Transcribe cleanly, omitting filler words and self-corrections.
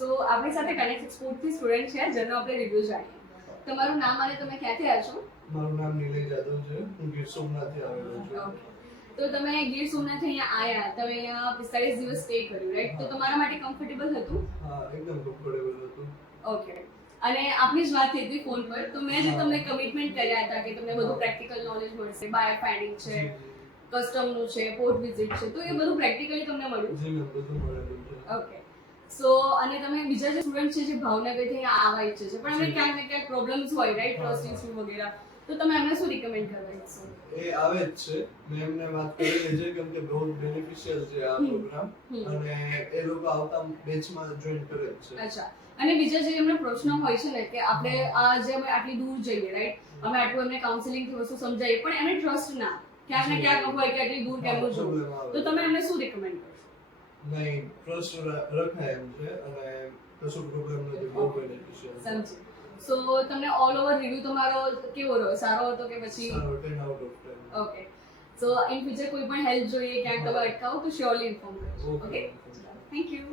સો આપણી સાથે connect એક્સપોર્ટથી student છે જેનો આપણે રિવ્યુ જાણીએ. તમારું નામ અને તમે ક્યાંથી આવ્યા છો? મારું નામ નિલેશ જાદવ છે. હું ગીર સોમનાથથી આવેલો છું. ઓકે, તો તમે ગીર સોમનાથ અહીંયા આવ્યા, તમે અહીંયા 45 દિવસ સ્ટે કર્યું, રાઈટ? તો તમારા માટે કમ્ફર્ટેબલ હતું? હા, એકદમ કમ્ફર્ટેબલ હતું. ઓકે, અને આપણી જ વાત થઈ હતી ફોન પર, તો મેં જે તમને કમિટમેન્ટ કર્યા હતા કે તમને બધું પ્રેક્ટિકલ નોલેજ મળશે, બાય ફાઇન્ડિંગ છે, કસ્ટમનું છે, પોર્ટ વિઝિટ છે, તો એ બધું પ્રેક્ટિકલી તમને મળ્યું? જી મેમ, બધું મળેલું છે. ઓકે, સો અને તમે બીજા જે સ્ટુડન્ટ છે જે ભાવનગરથી અહીંયા આવવા ઈચ્છે છે પણ એમને ક્યાંક ને ક્યાંક પ્રોબ્લેમ્સ હોય, રાઈટ, ટ્રસ્ટ ઇશ્યુ વગેરે, તો તમે એમને શું રિકમેન્ડ કરવા ઈચ્છો? એ આવે જ છે. મેં એમને વાત કરેલી છે કેમ કે બહુ બેનિફિશિયલ છે આ પ્રોગ્રામ, અને એ લોકો આવતા બેચમાં જોઈન કરે જ છે. અચ્છા, અને બીજા જે એમના પ્રશ્નો હોય છે ને કે આપણે આ જે અમે આટલી દૂર જઈએ, રાઈટ, અમે આટલું એમને કાઉન્સેલિંગ થી વસ્તુ સમજાવીએ પણ એને ટ્રસ્ટ ના ક્યાંક ને ક્યાંક હોય કે આટલી દૂર કેમનું જવું, તો તમે એમને શું રિકમેન્ડ કરશો? નહીં, ટ્રસ્ટ રખાય એમ છે અને કશું પ્રોબ્લેમ નથી. બહુ બેનિફિશિયલ છે. સમજી. સો તમને ઓલ ઓવર રિવ્યુ તમારો કેવો રહ્યો? સારો હતો કે પછી? સારો, 10 out of 10. Okay, so in future કોઈ પણ હેલ્પ જોઈએ ક્યાંક તમે અટકાવો તો શ્યોરલી ઇન્ફોર્મ કરજો. Okay, thank you.